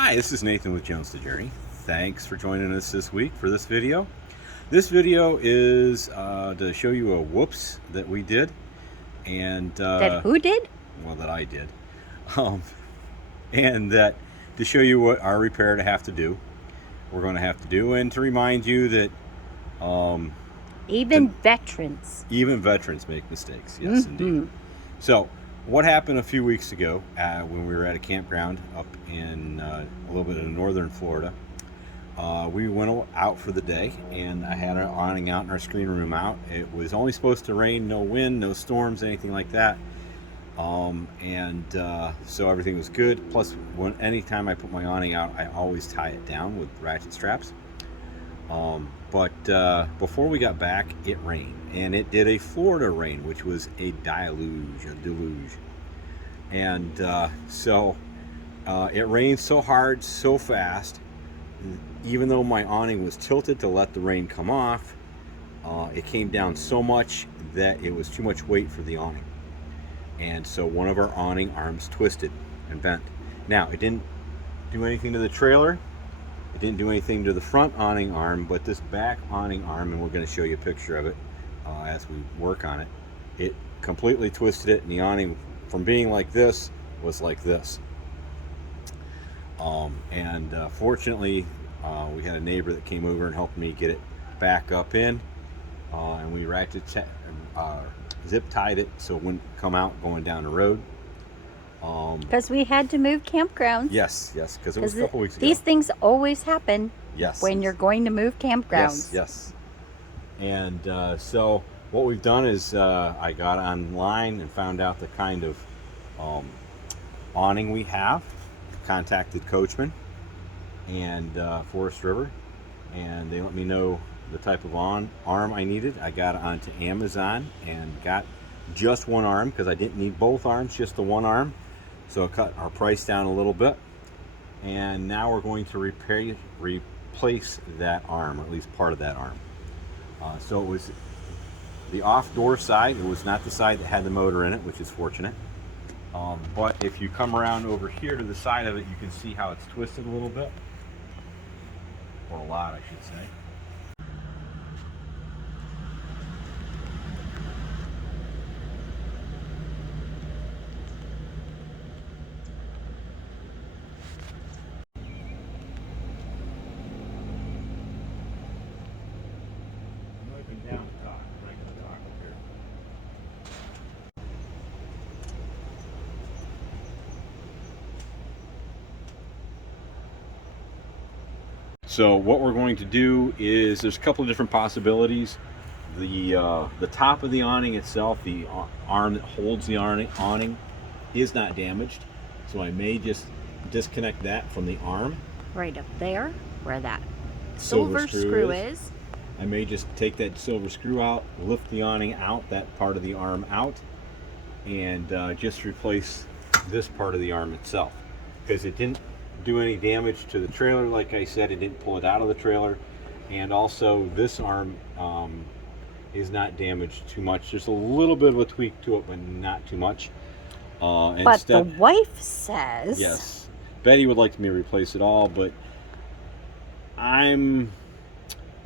Hi, this is Nathan with Jones to Journey. Thanks for joining us this week for this video. This video is to show you a whoops that we did. And That who did? Well, that I did. And that to show you what our repair to have to do. We're going to have to do, and to remind you that even veterans make mistakes. Yes, indeed. So, what happened a few weeks ago when we were at a campground up in a little bit of northern Florida? We went out for the day, and I had our awning out and our screen room out. It was only supposed to rain, no wind, no storms, anything like that. So everything was good. Plus, anytime I put my awning out, I always tie it down with ratchet straps. But before we got back, it rained, and it did a Florida rain, which was a deluge. And so it rained so hard, so fast, even though my awning was tilted to let the rain come off, it came down so much that it was too much weight for the awning. And so one of our awning arms twisted and bent. Now, it didn't do anything to the trailer. It didn't do anything to the front awning arm, but this back awning arm, and we're going to show you a picture of it as we work on it, it completely twisted it, and the awning, from being like this, was like this. Fortunately, we had a neighbor that came over and helped me get it back up in, and we zip tied it so it wouldn't come out going down the road. Because we had to move campgrounds. Yes, because it was a couple weeks ago. These things always happen. Yes. When you're going to move campgrounds. Yes. And so what we've done is I got online and found out the kind of awning we have. Contacted Coachman and Forest River, and they let me know the type of arm I needed. I got onto Amazon and got just one arm because I didn't need both arms, just the one arm. So it cut our price down a little bit. And now we're going to replace that arm, or at least part of that arm. So it was the off-door side. It was not the side that had the motor in it, which is fortunate. But if you come around over here to the side of it, you can see how it's twisted a little bit. Or a lot, I should say. So what we're going to do is, there's a couple of different possibilities. The top of the awning itself, the arm that holds the awning, is not damaged. So I may just disconnect that from the arm. Right up there, where that silver screw is. I may just take that silver screw out, lift the awning out, that part of the arm out, and just replace this part of the arm itself. Because it didn't do any damage to the trailer. Like I said, it didn't pull it out of the trailer, and also this arm is not damaged too much. There's a little bit of a tweak to it, but not too much. But the wife says, yes, Betty would like me to replace it all, but I'm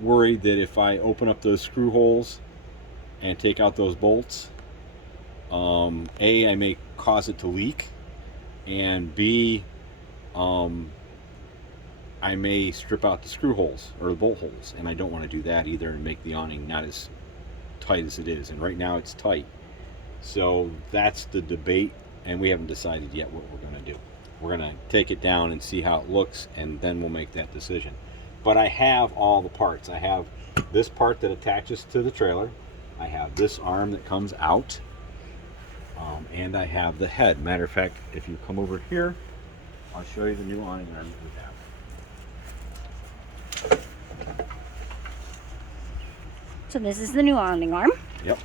worried that if I open up those screw holes and take out those bolts, A, I may cause it to leak, and B, I may strip out the screw holes or the bolt holes, and I don't want to do that either and make the awning not as tight as it is. And right now it's tight. So that's the debate, and we haven't decided yet what we're going to do. We're going to take it down and see how it looks, and then we'll make that decision. But I have all the parts. I have this part that attaches to the trailer. I have this arm that comes out, and I have the head. Matter of fact, if you come over here, I'll show you the new awning arm that we have. So this is the new awning arm. Yep.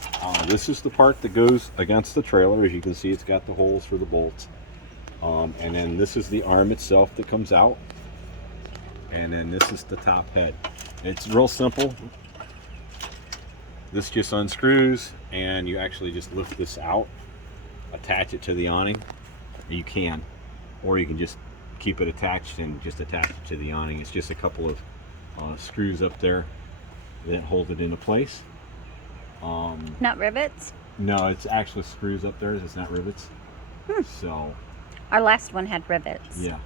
This is the part that goes against the trailer. As you can see, it's got the holes for the bolts. And then this is the arm itself that comes out. And then this is the top head. It's real simple. This just unscrews, and you actually just lift this out, attach it to the awning. You can, or you can just keep it attached and just attach it to the awning. It's just a couple of screws up there that hold it into place. Not rivets? No, it's actually screws up there. It's not rivets. So Our last one had rivets. yeah,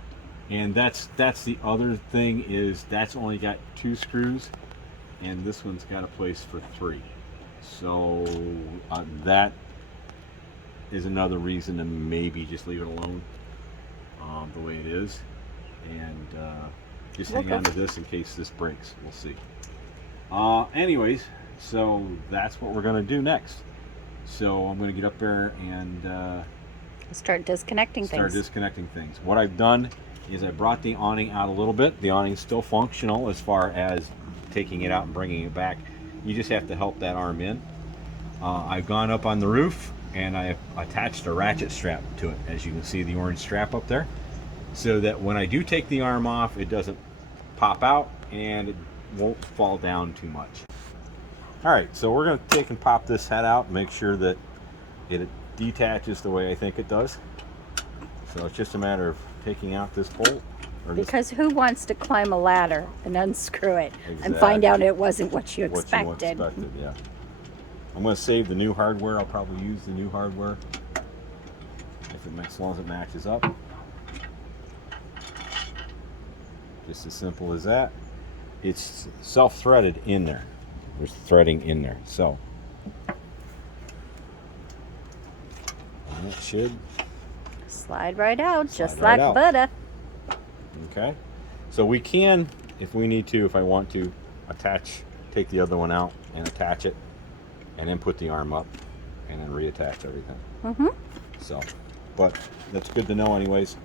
and that's the other thing, is that's only got 2 screws, and this one's got a place for 3. So that is another reason to maybe just leave it alone the way it is, and just hang on to this in case this breaks. We'll see. Anyways, so that's what we're going to do next. So I'm going to get up there and Start disconnecting things. What I've done is I brought the awning out a little bit. The awning's still functional as far as taking it out and bringing it back. You just have to help that arm in. I've gone up on the roof and I attached a ratchet strap to it, as you can see the orange strap up there, so that when I do take the arm off, it doesn't pop out and it won't fall down too much. All right, so we're going to take and pop this head out and make sure that it detaches the way I think it does. So it's just a matter of taking out this bolt. Because who wants to climb a ladder and unscrew it and Exactly. find out it wasn't what you expected? Yeah. I'm going to save the new hardware. I'll probably use the new hardware as long as it matches up. Just as simple as that. It's self-threaded in there. There's threading in there. So and it should Slide right out, just right like out. butter. Okay, so we can, if we need to, if I want to, take the other one out and attach it, and then put the arm up, and then reattach everything. So, but that's good to know anyways,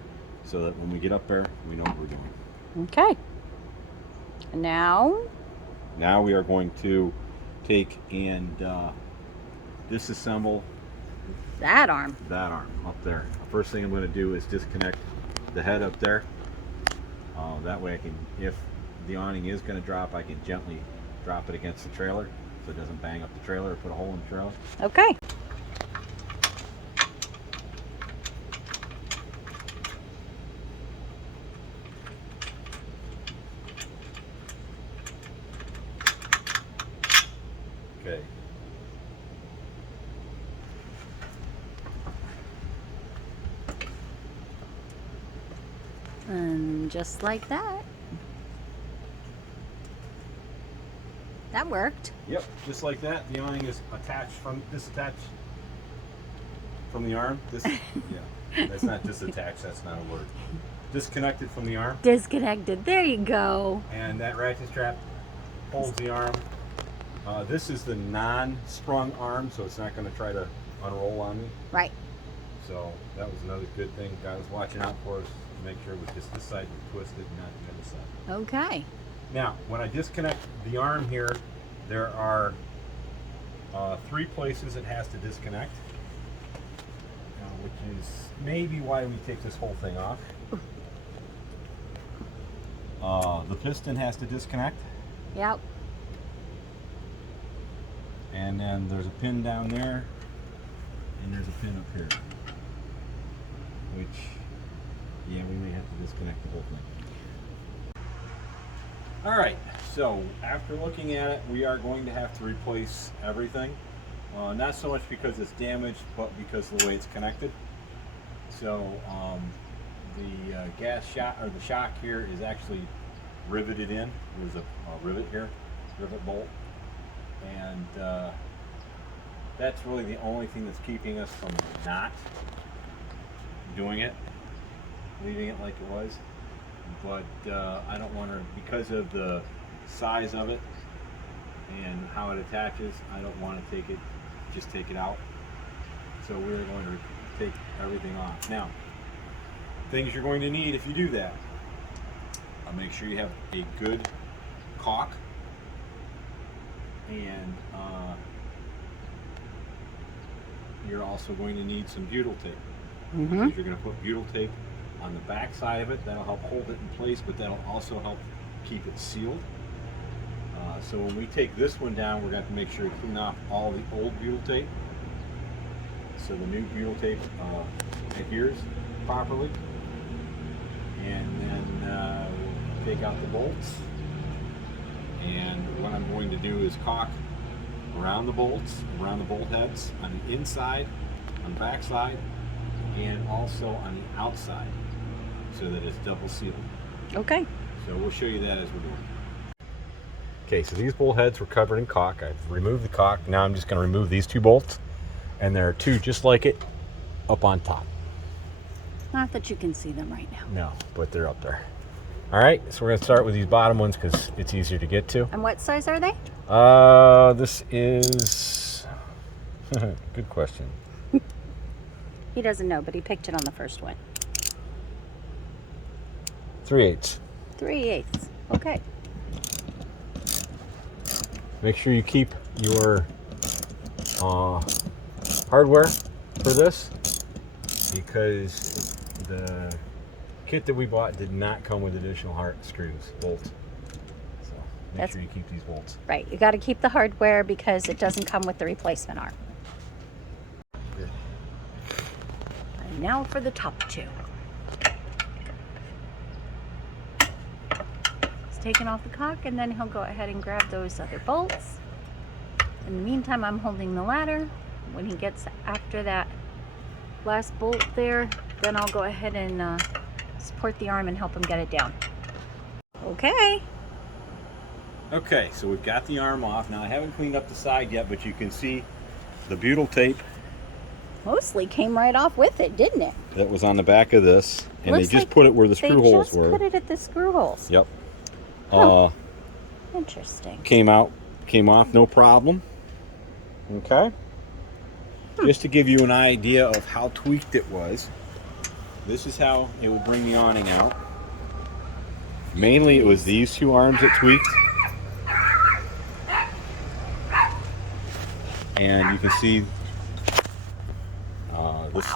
so that when we get up there, we know what we're doing. Okay. Now we are going to take and disassemble that arm. up there. First thing I'm going to do is disconnect the head up there. That way I can, if the awning is going to drop, I can gently drop it against the trailer so it doesn't bang up the trailer or put a hole in the trailer. Okay. Okay. And just like that. That worked. Yep, just like that. The awning is disattached from the arm. Yeah, that's not disattached. That's not a word. Disconnected from the arm. Disconnected. There you go. And that ratchet strap holds the arm. This is the non-sprung arm, so it's not going to try to unroll on me. Right. So that was another good thing. Guy was watching out for us to make sure it was just this side was twisted, not the other side. Okay. Now, when I disconnect the arm here, there are 3 places it has to disconnect, which is maybe why we take this whole thing off. The piston has to disconnect, Yep. and then there's a pin down there, and there's a pin up here, which, yeah, we may have to disconnect the whole thing. All right, so after looking at it, we are going to have to replace everything. Not so much because it's damaged, but because of the way it's connected. So the gas shock, or the shock here, is actually riveted in. There's a rivet here, rivet bolt, and that's really the only thing that's keeping us from not doing it, leaving it like it was. But I don't want to, because of the size of it and how it attaches, I don't want to just take it out. So we're going to take everything off. Now, things you're going to need if you do that: make sure you have a good caulk, and you're also going to need some butyl tape. Because you're going to put butyl tape on the back side of it. That'll help hold it in place, but that'll also help keep it sealed. So when we take this one down, we're going to have to make sure to clean off all the old butyl tape, so the new butyl tape adheres properly. and then we'll take out the bolts. And what I'm going to do is caulk around the bolts, around the bolt heads, on the inside, on the back side, and also on the outside, so that it's double sealed. Okay. So we'll show you that as we're doing. Okay, so these bolt heads were covered in caulk. I've removed the caulk. Now I'm just going to remove these two bolts, and there are two just like it up on top. Not that you can see them right now. No, but they're up there. All right, so we're going to start with these bottom ones because it's easier to get to. And what size are they? This is good question. He doesn't know, but he picked it on the first one. 3/8. 3/8. Okay. Make sure you keep your hardware for this, because the kit that we bought did not come with additional screws, bolts. So make sure you keep these bolts. Right. You got to keep the hardware because it doesn't come with the replacement arm. Good. And now for the top two. He's taking off the caulk, and then he'll go ahead and grab those other bolts. In the meantime, I'm holding the ladder. When he gets after that last bolt there, then I'll go ahead and support the arm and help him get it down. Okay. Okay, so we've got the arm off. Now I haven't cleaned up the side yet, but you can see the butyl tape Mostly came right off with it, didn't it? that was on the back of this, and Looks they just like put it where the screw holes They were. just put it at the screw holes. Yep. Huh. Interesting. Came off no problem. Okay. Just to give you an idea of how tweaked it was, this is how it would bring the awning out. Mainly it was these two arms that tweaked. And you can see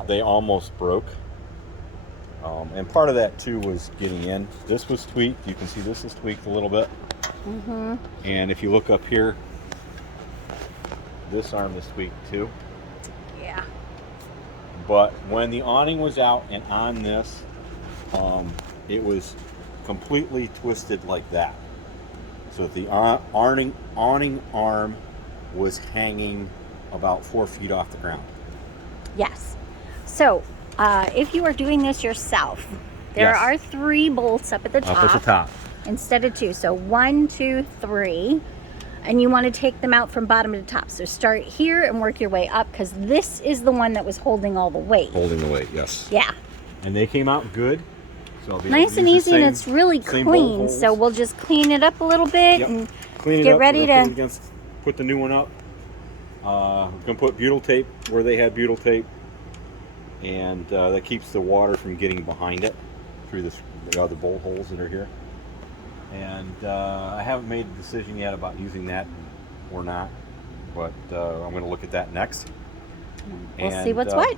they almost broke. And part of that too was getting in. This was tweaked. You can see this is tweaked a little bit. Mm-hmm. And if you look up here, this arm is tweaked too. Yeah. But when the awning was out and on this, it was completely twisted like that. So the awning arm was hanging about 4 feet off the ground. Yes. So, if you are doing this yourself, there Yes. are 3 bolts up at the top. Up at the top. Instead of 2. So 1, 2, 3. And you want to take them out from bottom to top. So start here and work your way up, because this is the one that was holding all the weight. Holding the weight, yes. Yeah. And they came out good. So I'll be able Nice to and use the easy, and it's really same bolt clean. holes. So we'll just clean it up a little bit Yep. and Clean it get up. ready We're gonna to... put it against, put the new one up. We're going to put butyl tape where they had butyl tape. And that keeps the water from getting behind it through the other bolt holes that are here. And I haven't made a decision yet about using that or not, but I'm going to look at that next. We'll see what's what.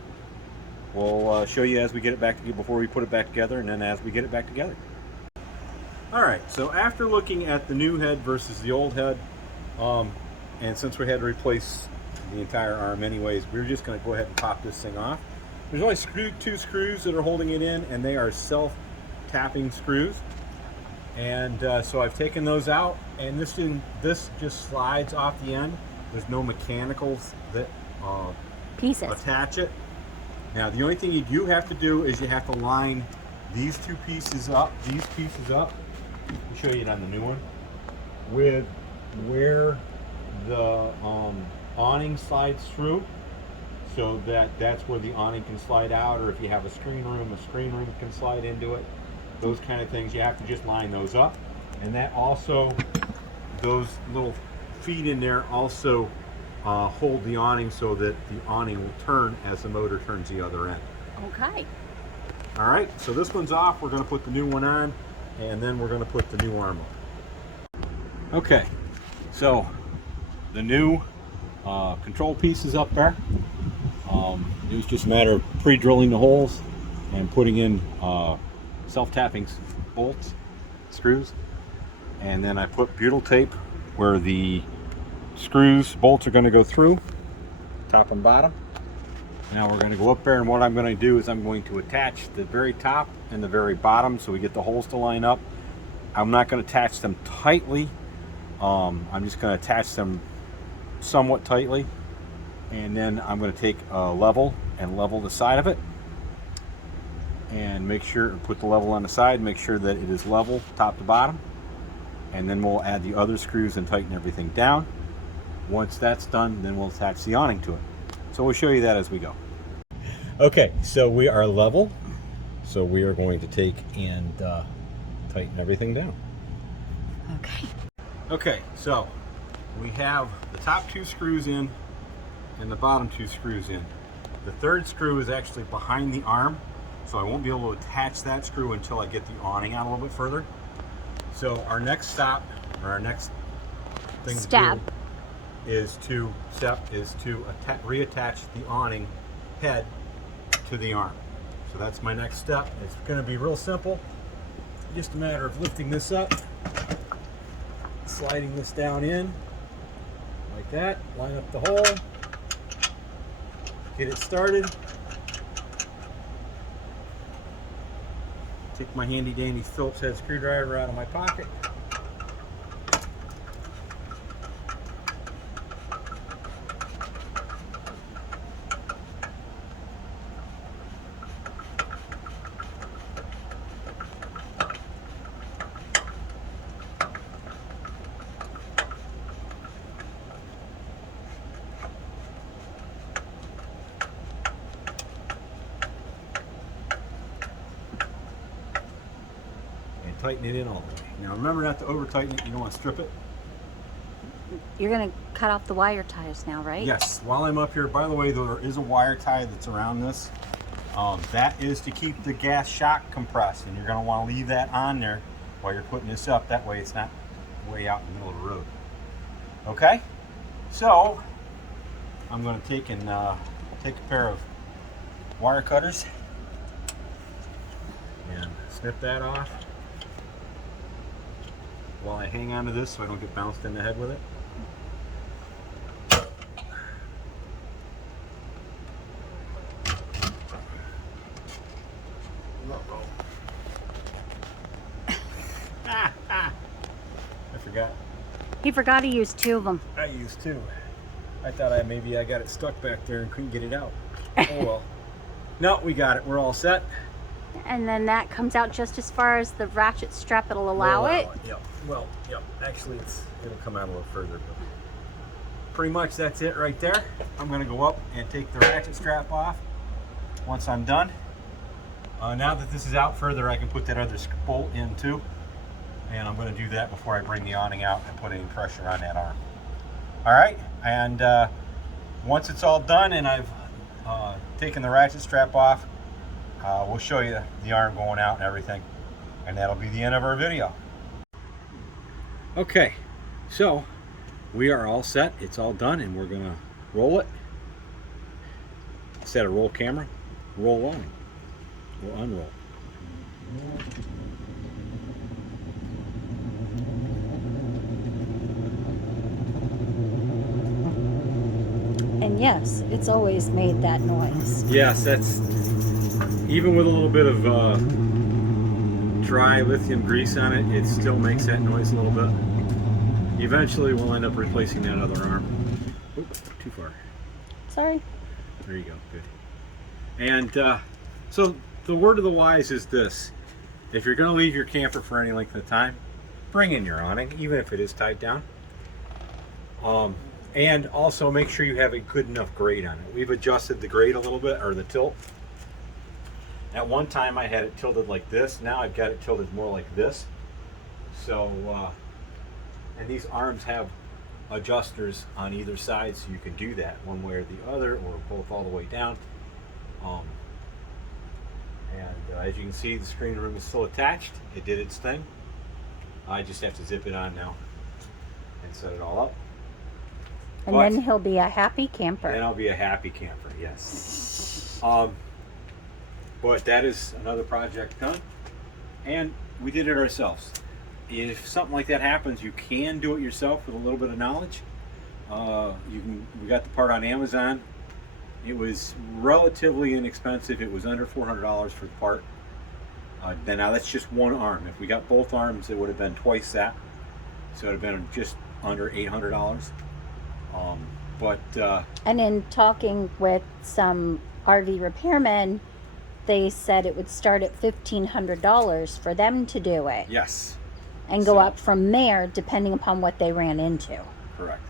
We'll show you as we get it back together, before we put it back together, and then as we get it back together. All right, so after looking at the new head versus the old head, and since we had to replace the entire arm anyways, we're just going to go ahead and pop this thing off. There's only 2 screws that are holding it in, and they are self-tapping screws. And so I've taken those out, and this just slides off the end. There's no mechanicals that Pieces. attach it. Now the only thing you do have to do is you have to line these pieces up, I'll show you it on the new one, with where the awning slides through, so that's where the awning can slide out, or if you have a screen room can slide into it. Those kind of things, you have to just line those up. And that also, those little feet in there also hold the awning so that the awning will turn as the motor turns the other end. Okay. All right, so this one's off. We're going to put the new one on, and then we're going to put the new arm on. Okay, so the new control piece is up there. It was just a matter of pre-drilling the holes and putting in self-tapping bolts, screws, and then I put butyl tape where the bolts are going to go through, top and bottom. Now we're going to go up there, and what I'm going to do is I'm going to attach the very top and the very bottom so we get the holes to line up. I'm not going to attach them tightly. I'm just going to attach them somewhat tightly, and then I'm going to take a level and level the side of it, and make sure, put the level on the side, make sure that it is level top to bottom, and then we'll add the other screws and tighten everything down. Once that's done, then we'll attach the awning to it. So we'll show you that as we go. Okay, so we are level, so we are going to take and tighten everything down. Okay. Okay, so we have the top 2 screws in and the bottom 2 screws in. The third screw is actually behind the arm, so I won't be able to attach that screw until I get the awning out a little bit further. So our next stop, or our next thing to do is to reattach the awning head to the arm. So that's my next step. It's going to be real simple. Just a matter of lifting this up, sliding this down in like that, line up the hole, get it started. Take my handy dandy Phillips head screwdriver out of my pocket. Tighten it in all the way. Now remember not to over tighten it, you don't want to strip it. You're going to cut off the wire ties now, right? Yes, while I'm up here, by the way, there is a wire tie that's around this. That is to keep the gas shock compressed, and you're going to want to leave that on there while you're putting this up. That way it's not way out in the middle of the road. Okay, so I'm going to take a pair of wire cutters and snip that off while I hang on to this so I don't get bounced in the head with it. I forgot. He forgot he used 2 of them. I used 2. I thought maybe I got it stuck back there and couldn't get it out. Oh well. No, we got it. We're all set. And then that comes out just as far as the ratchet strap it'll allow it. Yep. Well, yep. Actually, it'll come out a little further, but pretty much that's it right there. I'm going to go up and take the ratchet strap off once I'm done. Now that this is out further, I can put that other bolt in too, and I'm going to do that before I bring the awning out and put any pressure on that arm. All right, and once it's all done and I've taken the ratchet strap off, we'll show you the arm going out and everything, and that'll be the end of our video. Okay, so we are all set. It's all done, and we're gonna roll it. Instead of roll camera, roll on. We'll unroll. And yes, it's always made that noise. Yes, that's even with a little bit of dry lithium grease on it, it still makes that noise a little bit. Eventually we'll end up replacing that other arm. Oop, too far. Sorry. There you go, good. And so the word of the wise is this: if you're going to leave your camper for any length of time, bring in your awning, even if it is tied down. And also make sure you have a good enough grade on it. We've adjusted the grade a little bit, or the tilt. At one time I had it tilted like this. Now I've got it tilted more like this. So, and these arms have adjusters on either side, so you can do that one way or the other, or both all the way down. As you can see, the screen room is still attached. It did its thing. I just have to zip it on now and set it all up. And then he'll be a happy camper. Then I'll be a happy camper, yes. But that is another project done, and we did it ourselves. If something like that happens, you can do it yourself with a little bit of knowledge. We got the part on Amazon. It was relatively inexpensive. It was under $400 for the part. Then now that's just one arm. If we got both arms, it would have been twice that. So it would have been just under $800. And in talking with some RV repairmen, they said it would start at $1,500 for them to do it. Yes. And go up from there depending upon what they ran into. Correct.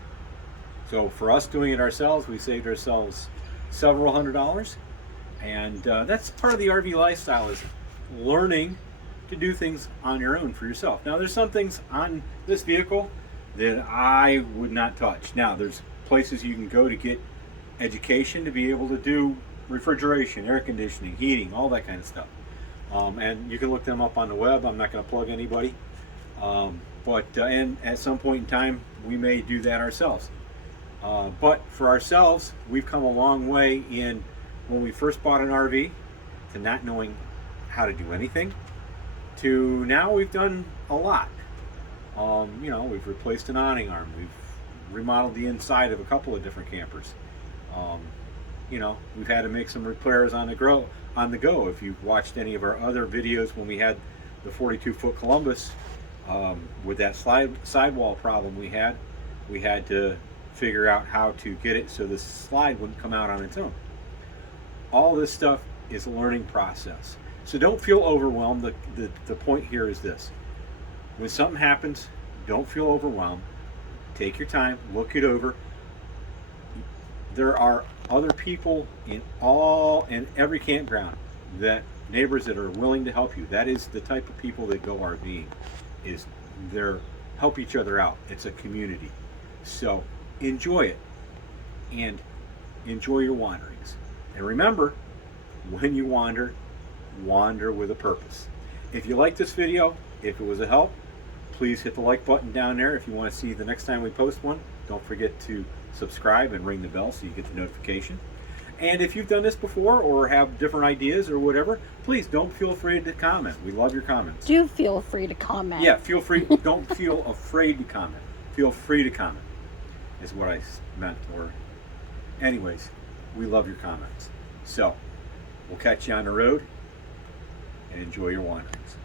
So for us doing it ourselves, we saved ourselves several $100s. And that's part of the RV lifestyle, is learning to do things on your own for yourself. Now, there's some things on this vehicle that I would not touch. Now, there's places you can go to get education to be able to do refrigeration, air conditioning, heating, all that kind of stuff. And you can look them up on the web. I'm not going to plug anybody. And at some point in time, we may do that ourselves. But for ourselves, we've come a long way in when we first bought an RV to not knowing how to do anything to now we've done a lot. We've replaced an awning arm. We've remodeled the inside of a couple of different campers. We've had to make some repairs on the go. If you've watched any of our other videos when we had the 42-foot Columbus, with that sidewall problem we had to figure out how to get it so the slide wouldn't come out on its own. All this stuff is a learning process. So don't feel overwhelmed. The point here is this. When something happens, don't feel overwhelmed. Take your time, look it over. There are other people in every campground, neighbors that are willing to help you. That is the type of people that go RVing, is they're help each other out. It's a community. So enjoy it and enjoy your wanderings. And remember, when you wander with a purpose. If you like this video, if it was a help, please hit the like button down there. If you want to see the next time we post one, don't forget to subscribe and ring the bell so you get the notification. And if you've done this before or have different ideas or whatever, please don't feel afraid to comment. We love your comments. Do feel free to comment. Yeah, feel free. Don't feel afraid to comment. Feel free to comment is what I meant. Or, anyways, we love your comments. So, we'll catch you on the road and enjoy your wanderings.